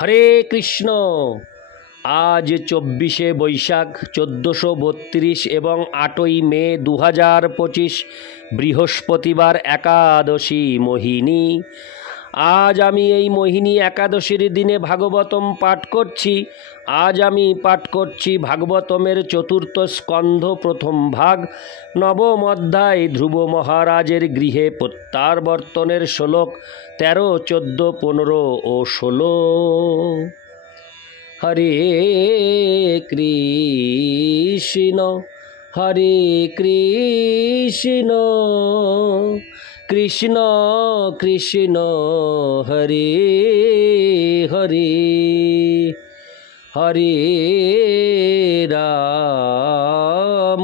হরে কৃষ্ণ। আজ 24শে বৈশাখ 1432 এবং 8ই মে 2025 বৃহস্পতিবার একাদশী মোহিনী। আজ আমি এই মোহিনী একাদশীর দিনে ভাগবতম পাঠ করছি। আজ আমি পাঠ করছি ভাগবতমের চতুর্থ স্কন্ধ প্রথম ভাগ, নবম অধ্যায় ধ্রুব মহারাজের গৃহে প্রত্যাবর্তনের শ্লোক 13, 14, 15 ও 16। হরে কৃষ্ণ হরে কৃষ্ণ কৃষ্ণ কৃষ্ণ হরে হরে, হরে রাম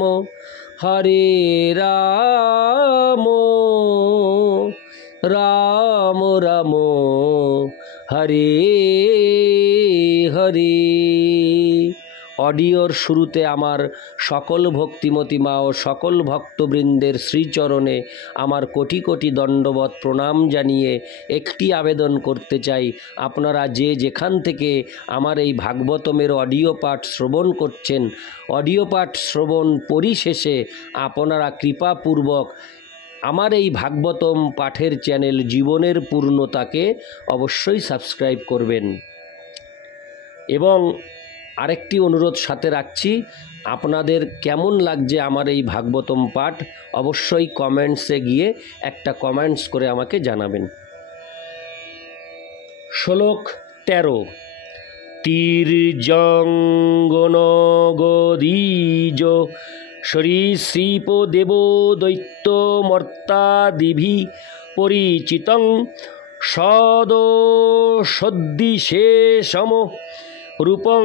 হরে রাম রাম রাম হরে হরে। অডিওর শুরুতে আমার সকল ভক্তিমতী মা ও সকল ভক্তবৃন্দের শ্রীচরণে আমার কোটি কোটি দণ্ডবত প্রণাম জানিয়ে একটি আবেদন করতে চাই। আপনারা যে যেখান থেকে আমার এই ভাগবতমের অডিও পাঠ শ্রবণ করছেন, অডিও পাঠ শ্রবণ পরিশেষে আপনারা কৃপাপূর্বক আমার এই ভাগবতম পাঠের চ্যানেল জীবনের পূর্ণতাকে অবশ্যই সাবস্ক্রাইব করবেন। এবং আরেকটি অনুরোধ সাথে রাখছি, আপনাদের কেমন লাগছে আমার এই ভাগবতম পাঠ অবশ্যই কমেন্টসে গিয়ে একটা কমেন্টস করে আমাকে জানাবেন। শ্লোক 13। তীর্যঙ্গনগদীজ সরীসৃপ দেব দৈত্য মর্তাদিভি পরিচিতং সদসদ্দিশেষম রূপং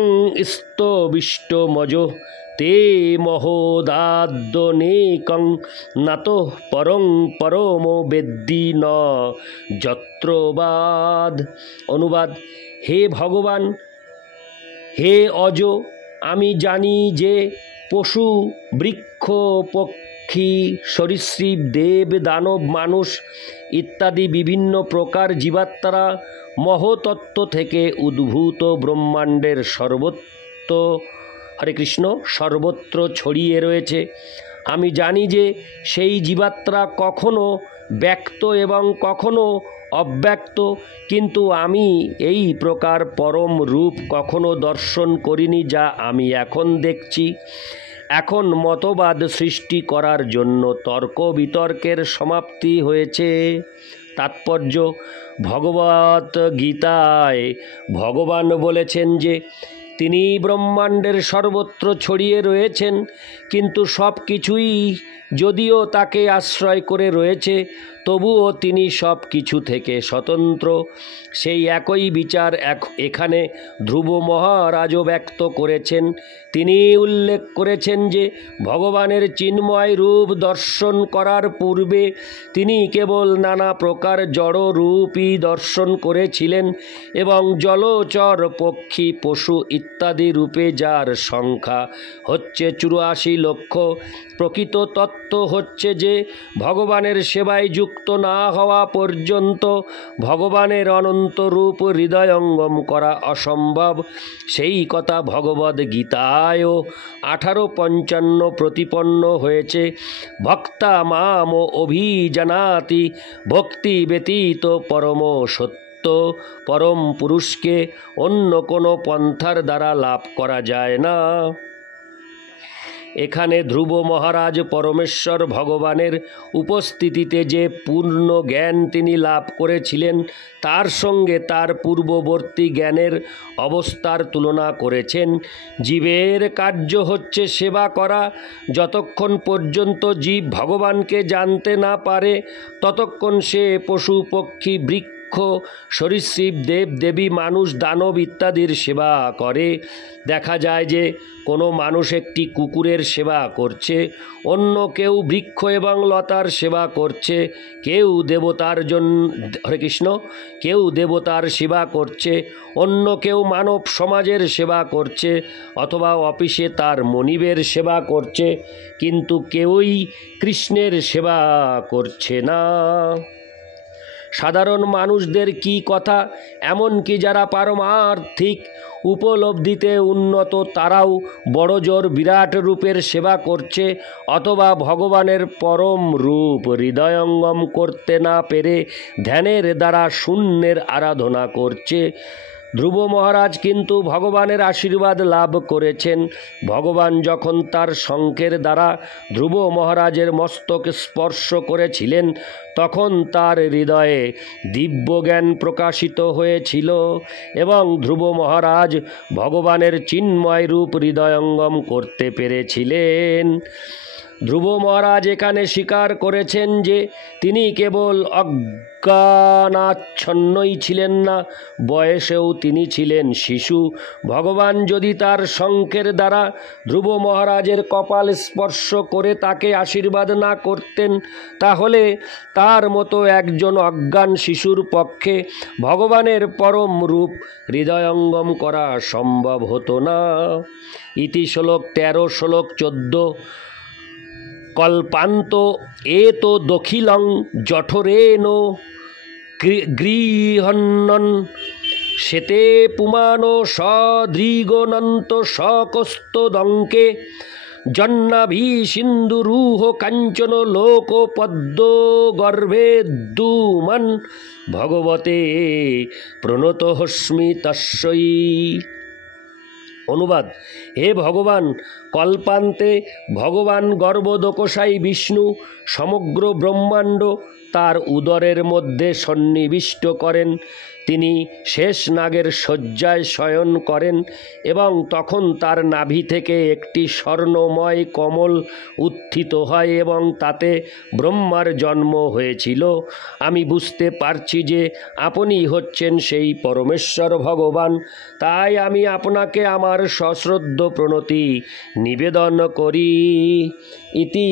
স্তবিষ্টমজ তে মহোদাদ্যনেকং নাতো পরং পরম বেদ্যি ন যত্রবাদ। অনুবাদ: হে ভগবান, হে অজ, আমি জানি যে পশু, বৃক্ষ, পক্ষী, সরীসৃপ, দেব, দানব, মানুষ ইত্যাদি বিভিন্ন প্রকার জীবাত্মারা মহতত্ত্ব থেকে উদ্ভূত ব্রহ্মাণ্ডের সর্বত্র ছড়িয়ে রয়েছে। আমি জানি যে সেই জীবাত্মা কখনো ব্যক্ত এবং কখনো অব্যক্ত, কিন্তু আমি এই প্রকার পরম রূপ কখনো দর্শন করিনি যা আমি এখন দেখছি। এখন মতবাদ সৃষ্টি করার জন্য তর্ক বিতর্কের সমাপ্তি হয়েছে। তাৎপর্য: ভগবত গীতায় ভগবান বলেছেন যে তিনি ব্রহ্মাণ্ডের সর্বত্র ছড়িয়ে রয়েছেন, কিন্তু সব কিছুই যদিও তাকে আশ্রয় করে রয়েছে, তবুও তিনি সব কিছু থেকে স্বতন্ত্র। সেই একই বিচার এখানে ধ্রুব মহারাজও ব্যক্ত করেছেন। তিনি উল্লেখ করেছেন যে ভগবানের চিন্ময় রূপ দর্শন করার পূর্বে তিনি কেবল নানা প্রকার জড় রূপই দর্শন করেছিলেন এবং জলচর, পক্ষী, পশু ইত্যাদি রূপে যার সংখ্যা হচ্ছে 84 লক্ষ। প্রকৃত তত্ত্ব হচ্ছে যে ভগবানের সেবায় যুক্ত না হওয়া পর্যন্ত ভগবানের অনন্ত রূপ হৃদয়ঙ্গম করা অসম্ভব। সেই কথা ভগবদ গীতায়ও 18:55 প্রতিপন্ন হয়েছে। ভক্তা মাম অভিজানাতি ভক্তি ব্যতীত পরম সত্য। পরম পুরুষকে অন্য কোনো পন্থার দ্বারা লাভ করা যায় না। এখানে ধ্রুব মহারাজ পরমেশ্বর ভগবানের উপস্থিতিতে যে পূর্ণ জ্ঞান তিনি লাভ করেছিলেন তার সঙ্গে তার পূর্ববর্তী জ্ঞানের অবস্থার তুলনা করেছেন। জীবের কার্য হচ্ছে সেবা করা। যতক্ষণ পর্যন্ত জীব ভগবানকে জানতে না পারে ততক্ষণ সে পশু, পক্ষী, বৃক্ষ, সরীসৃপ, দেব দেবী, মানুষ, দানব ইত্যাদির সেবা করে। দেখা যায় যে কোনো মানুষ একটি কুকুরের সেবা করছে, অন্য কেউ বৃক্ষ এবং লতার সেবা করছে, কেউ দেবতার কেউ দেবতার সেবা করছে, অন্য কেউ মানব সমাজের সেবা করছে অথবা অফিসে তার মনিবের সেবা করছে, কিন্তু কেউই কৃষ্ণের সেবা করছে না। সাধারণ মানুষদের কি কথা, এমনকি যারা পারমার্থিক উপলব্ধিতে উন্নত তারাও বড়জোর বিরাট রূপের সেবা করছে, অথবা ভগবানের পরম রূপ হৃদয়ঙ্গম করতে না পেরে ধ্যানের দ্বারা শূন্যের আরাধনা করছে। ধ্রুব মহারাজ কিন্তু ভগবানের আশীর্বাদ লাভ করেছেন। ভগবান যখন তার শঙ্খের দ্বারা ধ্রুব মহারাজের মস্তক স্পর্শ করেছিলেন, তখন তার হৃদয়ে দিব্যজ্ঞান প্রকাশিত হয়েছিল এবং ধ্রুব মহারাজ ভগবানের চিন্ময় রূপ হৃদয়ঙ্গম করতে পেরেছিলেন। ধ্রুব মহারাজ এখানে স্বীকার করেছেন যে তিনি কেবল অজ্ঞানাচ্ছন্নই ছিলেন না, বয়সেও তিনি ছিলেন শিশু। ভগবান যদি তার শঙ্খের দ্বারা ধ্রুব মহারাজের কপাল স্পর্শ করে তাকে আশীর্বাদ না করতেন, তাহলে তার মতো একজন অজ্ঞান শিশুর পক্ষে ভগবানের পরম রূপ হৃদয়ঙ্গম করা সম্ভব হতো না। ইতি শ্লোক 13, শ্লোক 14। কল্পান্ত এতো দখিলং জঠরেণ গৃহন্নন শ্বেতে পুমানো সদৃগনন্ত সকস্তদঙ্কে জন্নাভি সিন্ধুরূহ কাঞ্চন লোক পদ্ম গর্ভে দুমন ভগবতে প্রণতহস্মি তস্যৈ। অনুবাদ: হে ভগবান, কল্পান্তে ভগবান গর্ভদোকসাই বিষ্ণু সমগ্র ব্রহ্মাণ্ড তার উদরের মধ্যে সন্নিবিষ্ট করেন। তিনি শেষ নাগের শয্যায় শয়ন করেন এবং তখন তার নাভি থেকে একটি স্বর্ণময় কমল উত্থিত হয় এবং তাতে ব্রহ্মার জন্ম হয়েছিল। আমি বুঝতে পারছি যে আপনি হচ্ছেন সেই পরমেশ্বর ভগবান, তাই আমি আপনাকে আমার সশ্রদ্ধ প্রণতি নিবেদন করি। ইতি।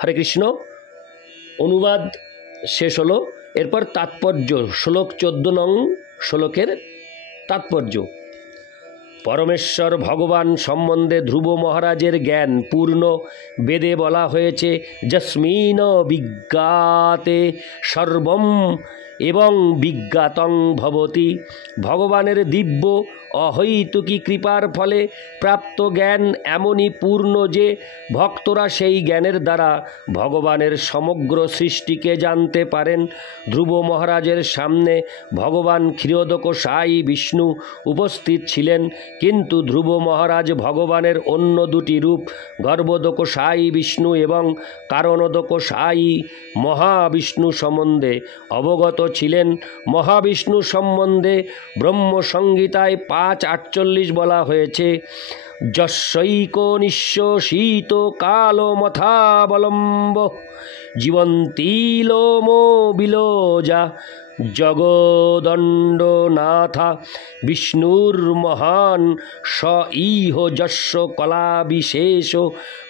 হরে কৃষ্ণ। অনুবাদ শেষ হলো। এরপর তাৎপর্য, শ্লোক 14 নং শ্লোকের তাৎপর্য। পরমেশ্বর ভগবান সম্বন্ধে ধ্রুব মহারাজের জ্ঞান পূর্ণ। বেদে বলা হয়েছে, যস্মিন বিজ্ঞাতে সর্বম এবং বিজ্ঞাতং ভবতি। ভগবানের দিব্য অহৈতুকী কৃপার ফলে প্রাপ্ত জ্ঞান এমনই পূর্ণ যে ভক্তরা সেই জ্ঞানের দ্বারা ভগবানের সমগ্র সৃষ্টিকে জানতে পারেন। ধ্রুব মহারাজের সামনে ভগবান ক্ষীরোদকসাই বিষ্ণু উপস্থিত ছিলেন, কিন্তু ধ্রুব মহারাজ ভগবানের অন্য দুটি রূপ গর্ভদোকসাই বিষ্ণু এবং কারণোদকসাই মহাবিষ্ণু সম্বন্ধে অবগত ছিলেন। মহাবিষ্ণু সম্বন্ধে ব্রহ্মসংহিতায় 5:48 বলা হয়েছে, যস্যৈক নিঃশ্বসিত কালমথাবলম্ব জীবন্তী লোমো বিলোজা জগদণ্ডনাথা বিষ্ণুর মহান স ইহ যস্য কলাবিশেষ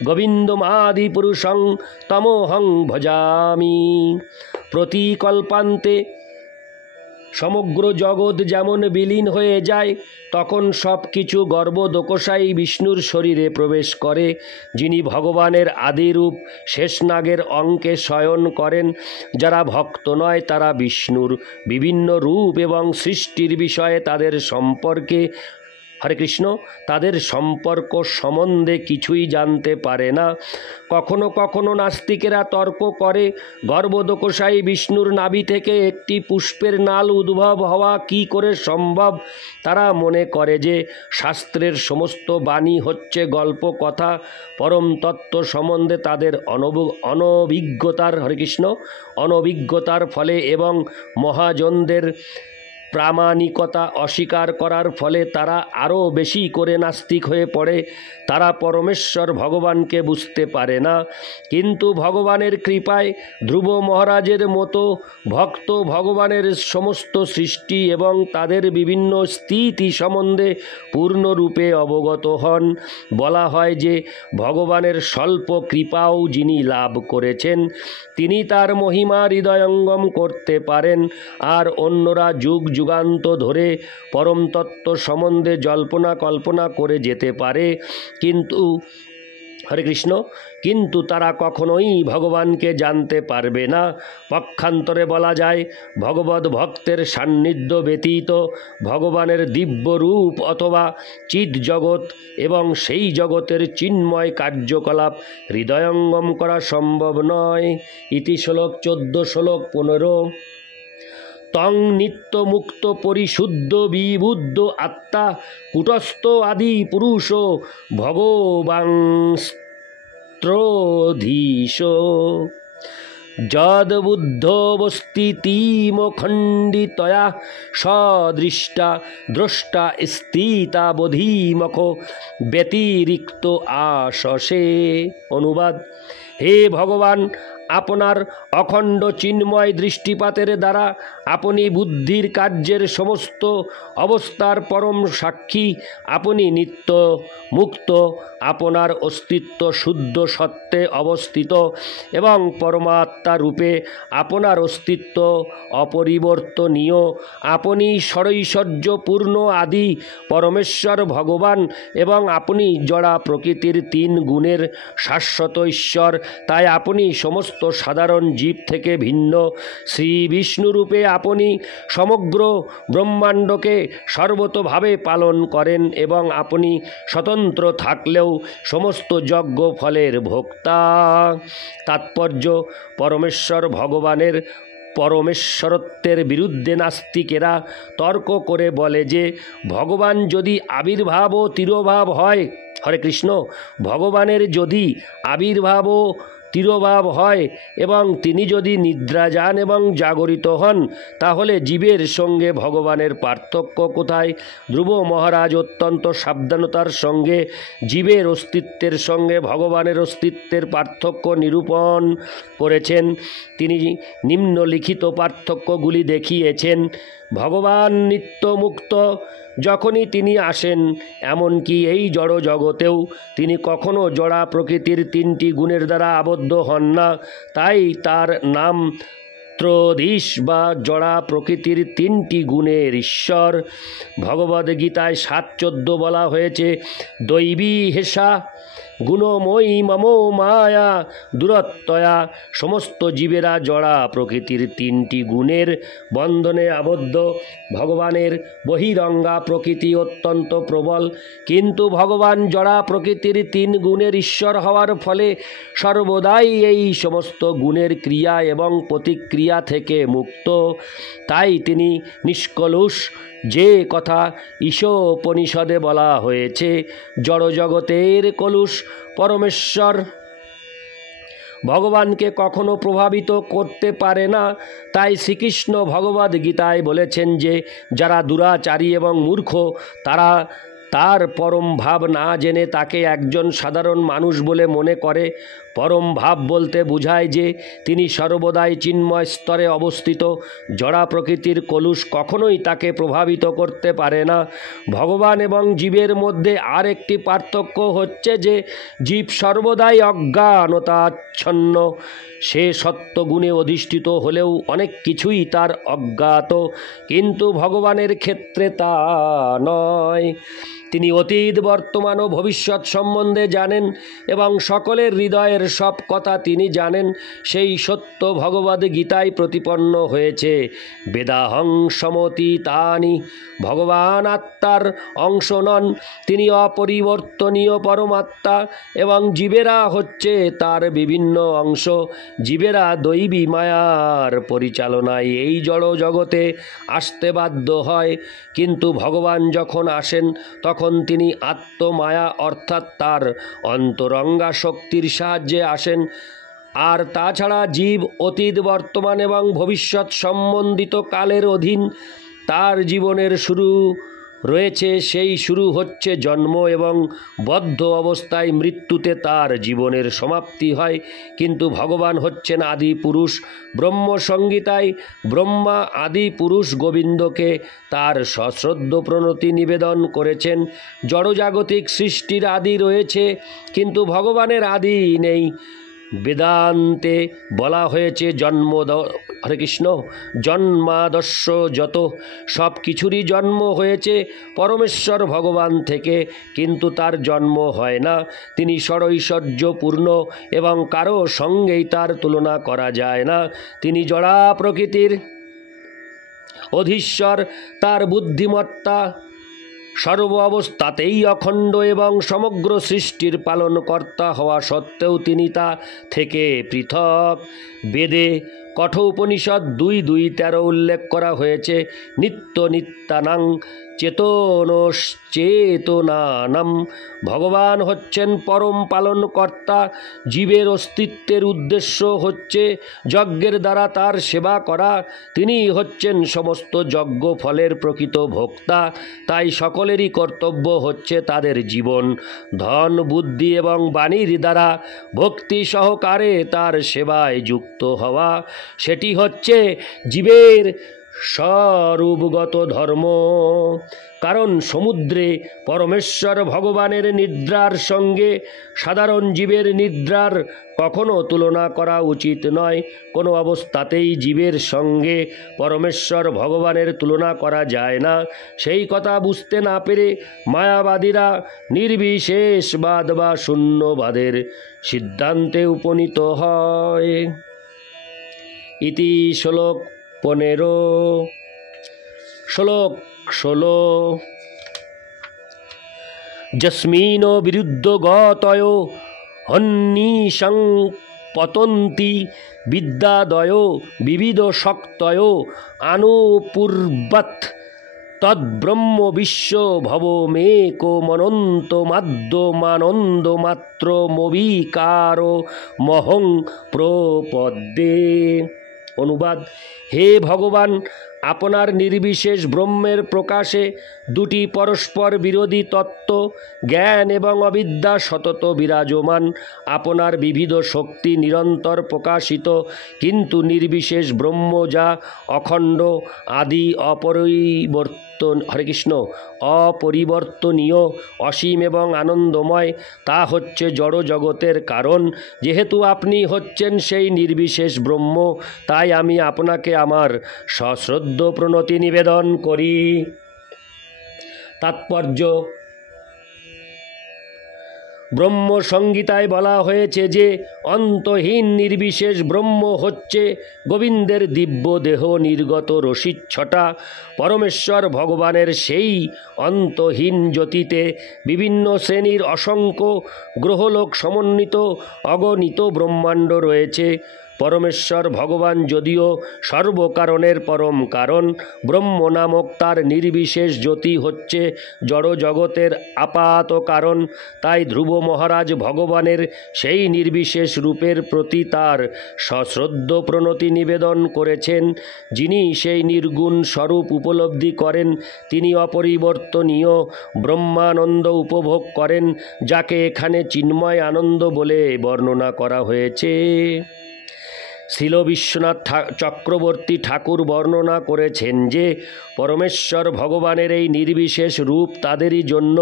গোবিন্দমাদি পুরুষং তমোহং ভজামি। প্রতিকল্পান্তে সমগ্র জগৎ যেমন বিলীন হয়ে যায়, তখন সব কিছু গর্ভদোকসাই বিষ্ণুর শরীরে প্রবেশ করে, যিনি ভগবানের আদিরূপ শেষনাগের অঙ্কে শয়ন করেন। যারা ভক্ত নয় তারা বিষ্ণুর বিভিন্ন রূপ এবং সৃষ্টির বিষয়ে তাদের সম্পর্কে হরে কৃষ্ণ তাদের সম্পর্ক সম্বন্ধে কিছুই জানতে পারে না। কখনো কখনো নাস্তিকেরা তর্ক করে, গর্ভদোকসাই বিষ্ণুর নাভি থেকে একটি পুষ্পের নাল উদ্ভব হওয়া কি করে সম্ভব। তারা মনে করে যে শাস্ত্রের সমস্ত বাণী হচ্ছে গল্প কথা। পরম তত্ত্ব সম্বন্ধে তাদের অনভিজ্ঞতার হরে কৃষ্ণ অনভিজ্ঞতার ফলে এবং মহাজনদের প্রামাণিকতা অস্বীকার করার ফলে তারা আরও বেশি করে নাস্তিক হয়ে পড়ে। তারা পরমেশ্বর ভগবানকে বুঝতে পারে না। কিন্তু ভগবানের কৃপায় ধ্রুব মহারাজের মতো ভক্ত ভগবানের সমস্ত সৃষ্টি এবং তাদের বিভিন্ন স্থিতি সম্বন্ধে পূর্ণরূপে অবগত হন। বলা হয় যে ভগবানের স্বল্প কৃপাও যিনি লাভ করেছেন, তিনি তার মহিমা হৃদয়ঙ্গম করতে পারেন, আর অন্যরা যুগ যুগান্ত ধরে পরম তত্ত্ব সম্বন্ধে জল্পনা কল্পনা করে যেতে পারে, কিন্তু হরে কৃষ্ণ, কিন্তু তারা কখনোই ভগবানকে জানতে পারবে না। পক্ষান্তরে বলা যায়, ভগবত ভক্তের সান্নিধ্য ব্যতীত ভগবানের দিব্য রূপ অথবা চিৎ জগৎ এবং সেই জগতের চিন্ময় কার্যকলাপ হৃদয়ঙ্গম করা সম্ভব নয়। ইতি শ্লোক 14, শ্লোক 15। তং নিত্য মুক্ত পরিশুদ্ধ বিবুদ্ধ আত্মা কুটস্থ আদি পুরুষ ভগবাংস্ত্রধীশ যদ বুদ্ধবস্থিতিমখণ্ডিতয়া সদৃষ্টা দ্রষ্টা স্থিতা বোধিমখ ব্যতিরিক্ত আশসে। অনুবাদ: হে ভগবান, আপনার অখণ্ড চিন্ময় দৃষ্টিপাতের দ্বারা আপনি বুদ্ধির কার্যের সমস্ত অবস্থার পরম সাক্ষী। আপনি নিত্য মুক্ত, আপনার অস্তিত্ব শুদ্ধ সত্ত্বে অবস্থিত এবং পরমাত্মা রূপে আপনার অস্তিত্ব অপরিবর্তনীয়। আপনি ষড়ৈশ্বর্যপূর্ণ আদি পরমেশ্বর ভগবান এবং আপনি জড়া প্রকৃতির 3 গুণের শাশ্বত ঈশ্বর। তাই আপনি সমস্ত সাধারণ জীব থেকে ভিন্ন। শ্রী বিষ্ণুরূপে আপনি সমগ্র ব্রহ্মাণ্ডকে সর্বতোভাবে পালন করেন এবং আপনি স্বতন্ত্র থাকলেও সমস্ত যজ্ঞ ফলের ভোক্তা। তাৎপর্য: পরমেশ্বর ভগবানের পরমেশ্বরত্বের বিরুদ্ধে নাস্তিকেরা তর্ক করে বলে যে ভগবান যদি আবির্ভাব ও তিরোভাব হয়, হরে কৃষ্ণ, ভগবানের যদি আবির্ভাব ও তিরোভাব হয় এবং তিনি যদি নিদ্রা যান এবং জাগরিত হন, তাহলে জীবের সঙ্গে ভগবানের পার্থক্য কোথায়? ধ্রুব মহারাজ অত্যন্ত সাবধানতার সঙ্গে জীবের অস্তিত্বের সঙ্গে ভগবানের অস্তিত্বের পার্থক্য নিরূপণ করেছেন। তিনি নিম্নলিখিত পার্থক্যগুলি দেখিয়েছেন: ভগবান নিত্য মুক্ত। যখনই তিনি আসেন, এমনকি এই জড় জগতেও, তিনি কখনো জড়া প্রকৃতির 3টি গুণের দ্বারা আবদ্ধ হন না। তাই তার নাম ত্রধীশ বা জড়া প্রকৃতির 3টি গুণের ঈশ্বর। ভগবদ্গীতায় 7:14 বলা হয়েছে, দৈবী হেষা গুণময়ী মম মায়া দূরত্বয়া। সমস্ত জীবেরা জড়া প্রকৃতির 3টি গুণের বন্ধনে আবদ্ধ। ভগবানের বহিরঙ্গা প্রকৃতি অত্যন্ত প্রবল, কিন্তু ভগবান জড়া প্রকৃতির 3 গুণের ঈশ্বর হওয়ার ফলে সর্বদাই এই সমস্ত গুণের ক্রিয়া এবং প্রতিক্রিয়া থেকে মুক্ত। তাই তিনি নিষ্কলুষ। যে কথা ঈশোপনিষদে বলা হয়েছে, জড়জগতের কলুষ পরমেশ্বর ভগবানকে কখনো প্রভাবিত করতে পারে না। তাই শ্রীকৃষ্ণ ভগবদ্গীতায় বলেছেন যে যারা দুরাচারী এবং মূর্খ, তারা তার পরম ভাব না জেনে তাকে একজন সাধারণ মানুষ বলে মনে করে। পরম ভাব বলতে বোঝায় যে তিনি সর্বদাই চিন্ময় স্তরে অবস্থিত। জড়া প্রকৃতির কলুষ কখনোই তাকে প্রভাবিত করতে পারে না। ভগবান এবং জীবের মধ্যে আর একটি পার্থক্য হচ্ছে যে জীব সর্বদাই অজ্ঞানতাচ্ছন্ন। সে সত্যগুণে অধিষ্ঠিত হলেও অনেক কিছুই তার অজ্ঞাত, কিন্তু ভগবানের ক্ষেত্রে তা নয়। তিনি অতীত, বর্তমান ও ভবিষ্যৎ সম্বন্ধে জানেন এবং সকলের হৃদয়ের সব কথা তিনি জানেন। সেই সত্য ভগবদ্গীতায় প্রতিপন্ন হয়েছে। বেদাহং সমতীতানি। ভগবান আত্মার অংশ নন, তিনি অপরিবর্তনীয় পরমাত্মা এবং জীবেরা হচ্ছে তার বিভিন্ন অংশ। জীবেরা দৈবী মায়ার পরিচালনায় এই জড় জগতে আসতে বাধ্য হয়, কিন্তু ভগবান যখন আসেন তখন তিনি আত্মমায়া অর্থাৎ তার অন্তরঙ্গা শক্তির সাহায্যে আসেন। আর তাছাড়া জীব অতীত, বর্তমান এবং ভবিষ্যৎ সম্বন্ধিত কালের অধীন। তার জীবনের শুরু রয়েছে, সেই শুরু হচ্ছে জন্ম এবং বদ্ধ অবস্থায় মৃত্যুতে তার জীবনের সমাপ্তি হয়। কিন্তু ভগবান হচ্ছেন আদি পুরুষ। ব্রহ্মসংহিতায় ব্রহ্মা আদি পুরুষ গোবিন্দকে তার সশ্রদ্ধ প্রণতি নিবেদন করেছেন। জড়জাগতিক সৃষ্টির আদি রয়েছে, কিন্তু ভগবানের আদি নেই। বেদান্তে বলা হয়েছে হরে কৃষ্ণ, জন্মাদর্শ যত, সব কিছুরই জন্ম হয়েছে পরমেশ্বর ভগবান থেকে, কিন্তু তার জন্ম হয় না। তিনি ষড়ৈশ্বর্যপূর্ণ এবং কারো সঙ্গেই তার তুলনা করা যায় না। তিনি জড়া প্রকৃতির অধীশ্বর, তার বুদ্ধিমত্তা সর্ব অবস্থাতেই অখণ্ড এবং সমগ্র সৃষ্টির পালনকর্তা হওয়া সত্ত্বেও তিনি তা থেকে পৃথক। বেদে কঠোপনিষদ 2:2-13 উল্লেখ করা হয়েছে, নিত্য নিত্যানাং চেতনানাম। ভগবান হচ্ছেন পরম পালনকর্তা। জীবের অস্তিত্বের উদ্দেশ্য হচ্ছে যজ্ঞের দ্বারা তার সেবা করা। তিনি হচ্ছেন সমস্ত যজ্ঞ ফলের প্রকৃত ভোক্তা। তাই সকলেরই কর্তব্য হচ্ছে তাদের জীবন, ধন, বুদ্ধি এবং বাণীর দ্বারা ভক্তি সহকারে তার সেবায় যুক্ত হওয়া। সেটি হচ্ছে জীবের স্বরূপগত ধর্ম। কারণ সমুদ্রে পরমেশ্বর ভগবানের নিদ্রার সঙ্গে সাধারণ জীবের নিদ্রার কখনো তুলনা করা উচিত নয়। কোনো অবস্থাতেই জীবের সঙ্গে পরমেশ্বর ভগবানের তুলনা করা যায় না। সেই কথা বুঝতে না পেরে মায়াবাদীরা নির্বিশেষবাদ বা শূন্যবাদের সিদ্ধান্তে উপনীত হয়। ইতি শ্লোক 15। শ্লোক 16। যস্মিন বিরুদ্ধ গতয় হন্নিশং পতন্তি বিদ্যাদয় বিবিধ শক্তয় আনুপূর্বৎ তদ্ব্রহ্ম বিশ্ব ভবমেকো মনন্তমাদ্যমানন্দ মাত্র মবিকার মহং প্রপদ্যে। অনুবাদ: হে ভগবান, আপনার নির্বিশেষ ব্রহ্মের প্রকাশে দুটি পরস্পর বিরোধী তত্ত্ব, জ্ঞান এবং অবিদ্যা সতত বিরাজমান। আপনার বিবিধ শক্তি নিরন্তর প্রকাশিত, কিন্তু নির্বিশেষ ব্রহ্ম যা অখণ্ড, আদি, অপরিবর্তনীয়, অসীম এবং আনন্দময়, তা হচ্ছে জড় জগতের কারণ। যেহেতু আপনি হচ্ছেন সেই নির্বিশেষ ব্রহ্ম, তাই আমি আপনাকে আমার সশ্রদ্ধ প্রণতি নিবেদন করি। তাৎপর্য: ব্রহ্মসংহিতায় বলা হয়েছে যে অন্তহীন নির্বিশেষ ব্রহ্ম হচ্ছে গোবিন্দের দিব্য দেহ নির্গত রসিচ্ছটা। পরমেশ্বর ভগবানের সেই অন্তহীন জ্যোতিতে বিভিন্ন শ্রেণীর অসংখ্য গ্রহলোক সমন্বিত অগণিত ব্রহ্মাণ্ড রয়েছে। পরমেশ্বর ভগবান যদিও সর্বকারণের পরম কারণ, ব্রহ্ম নামক তার নির্বিশেষ জ্যোতি হচ্ছে জড় জগতের আপাত কারণ। তাই ধ্রুব মহারাজ ভগবানের সেই নির্বিশেষ রূপের প্রতি তার সশ্রদ্ধ প্রণতি নিবেদন করেছেন। যিনি সেই নির্গুণ স্বরূপ উপলব্ধি করেন, তিনি অপরিবর্তনীয় ব্রহ্মানন্দ উপভোগ করেন, যাকে এখানে চিন্ময় আনন্দ বলে বর্ণনা করা হয়েছে। শ্রীল বিশ্বনাথ চক্রবর্তী ঠাকুর বর্ণনা করেছেন যে পরমেশ্বর ভগবানের এই নির্বিশেষ রূপ তাদেরই জন্য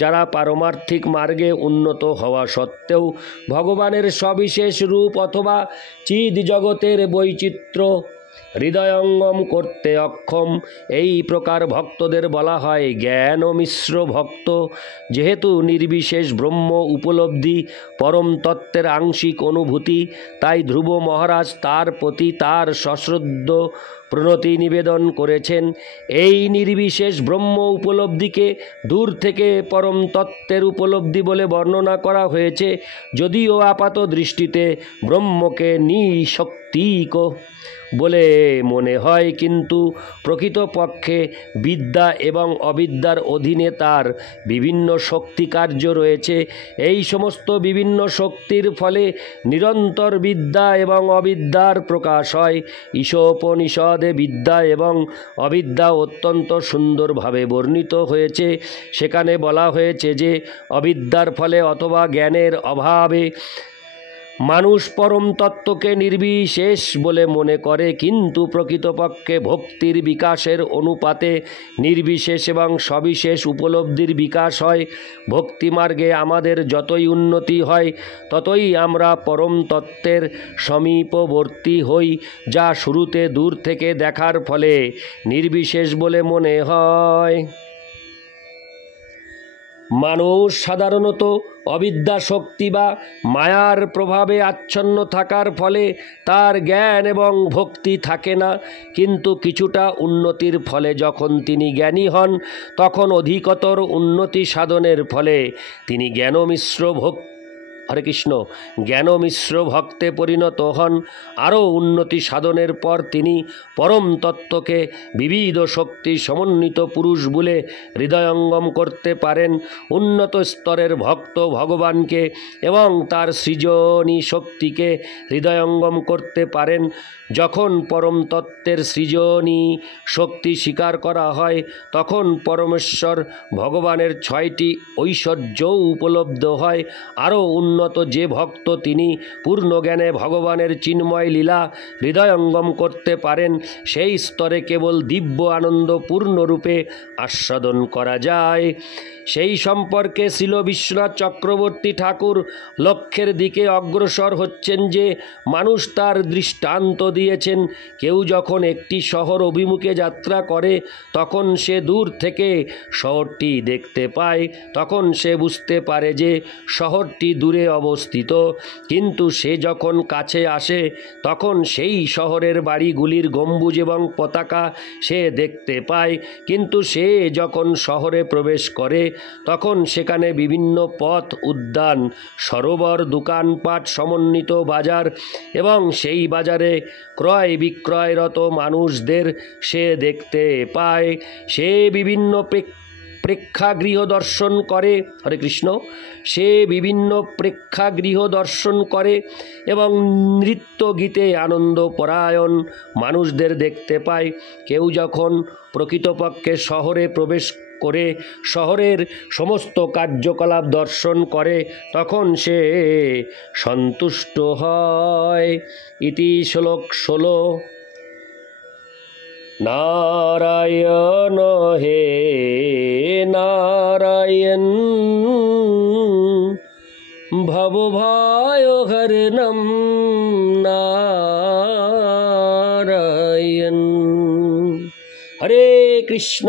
যারা পারমার্থিক মার্গে উন্নত হওয়া সত্ত্বেও ভগবানের সবিশেষ রূপ অথবা চিদ জগতের বৈচিত্র্য হৃদয়ঙ্গম করতে অক্ষম। এই প্রকার ভক্তদের বলা হয় জ্ঞান ও মিশ্র ভক্ত। যেহেতু নির্বিশেষ ব্রহ্ম উপলব্ধি পরম তত্ত্বের আংশিক অনুভূতি, তাই ধ্রুব মহারাজ তার প্রতি তার সশ্রদ্ধ প্রণতি নিবেদন করেছেন। এই নির্বিশেষ ব্রহ্ম উপলব্ধিকে দূর থেকে পরম তত্ত্বের উপলব্ধি বলে বর্ণনা করা হয়েছে। যদিও আপাত দৃষ্টিতে ব্রহ্মকে নিঃশক্তিক বলে মনে হয়, কিন্তু প্রকৃতপক্ষে বিদ্যা এবং অবিদ্যার অধীনে তার বিভিন্ন শক্তি কার্য রয়েছে। এই সমস্ত বিভিন্ন শক্তির ফলে নিরন্তর বিদ্যা এবং অবিদ্যার প্রকাশ হয়। ঈশোপনিষদে বিদ্যা এবং অবিদ্যা অত্যন্ত সুন্দরভাবে বর্ণিত হয়েছে। সেখানে বলা হয়েছে যে অবিদ্যার ফলে অথবা জ্ঞানের অভাবে মানুষ পরম তত্ত্বকে নির্বিশেষ বলে মনে করে, কিন্তু প্রকৃতপক্ষে ভক্তির বিকাশের অনুপাতে নির্বিশেষ এবং সবিশেষ উপলব্ধির বিকাশ হয়। ভক্তিমার্গে আমাদের যতই উন্নতি হয় ততই আমরা পরম তত্ত্বের সমীপবর্তী হই, যা শুরুতে দূর থেকে দেখার ফলে নির্বিশেষ বলে মনে হয়। মানুষ সাধারণত অবিদ্যা শক্তি বা মায়ার প্রভাবে আচ্ছন্ন থাকার ফলে তার জ্ঞান এবং ভক্তি থাকে না, কিন্তু কিছুটা উন্নতির ফলে যখন তিনি জ্ঞানী হন তখন অধিকতর উন্নতি সাধনের ফলে তিনি জ্ঞানমিশ্র হরে কৃষ্ণ জ্ঞানমিশ্র ভক্তে পরিণত হন। আরও উন্নতি সাধনের পর তিনি পরম তত্ত্বকে বিবিধ শক্তি সমন্বিত পুরুষ বলে হৃদয়ঙ্গম করতে পারেন। উন্নত স্তরের ভক্ত ভগবানকে এবং তার সৃজনী শক্তিকে হৃদয়ঙ্গম করতে পারেন। যখন পরম তত্ত্বের সৃজনী শক্তি স্বীকার করা হয় তখন পরমেশ্বর ভগবানের 6টি ঐশ্বর্যও উপলব্ধ হয়। আরও উন্নত যে ভক্ত তিনি পূর্ণ জ্ঞানে ভগবানের চিন্ময় লীলা হৃদয়ঙ্গম করতে পারেন, সেই স্তরে কেবল দিব্য আনন্দ পূর্ণরূপে আস্বাদন করা যায়। সেই সম্পর্কে শ্রীল বিশ্বনাথ চক্রবর্তী ঠাকুর লক্ষ্যের দিকে অগ্রসর হচ্ছেন যে মানুষ তার দৃষ্টান্ত দিয়েছেন। কেউ যখন একটি শহর অভিমুখে যাত্রা করে তখন সে দূর থেকে শহরটি দেখতে পায়, তখন সে বুঝতে পারে যে শহরটি দূরে অবস্থিত, কিন্তু সে যখন কাছে আসে তখন সেই শহরের বাড়িগুলির গম্বুজ এবং পতাকা সে দেখতে পায়। কিন্তু সে যখন শহরে প্রবেশ করে তখন সেখানে বিভিন্ন পথ, উদ্যান, সরোবর, দোকানপাট সমন্বিত বাজার এবং সেই বাজারে ক্রয় বিক্রয়রত মানুষদের সে দেখতে পায়। সে বিভিন্ন প্রেক্ষাগৃহ দর্শন করে, হরে কৃষ্ণ, সে বিভিন্ন প্রেক্ষাগৃহ দর্শন করে এবং নৃত্য গীতে আনন্দপরায়ণ মানুষদের দেখতে পায়। কেউ যখন প্রকৃতপক্ষে শহরে প্রবেশ করে শহরের সমস্ত কার্যকলাপ দর্শন করে তখন সে সন্তুষ্ট হয়। ইতি শ্লোক 16। নারায়ণ হে নারায়ণ ভবভয় হরণম নারায়ণ। হরে কৃষ্ণ।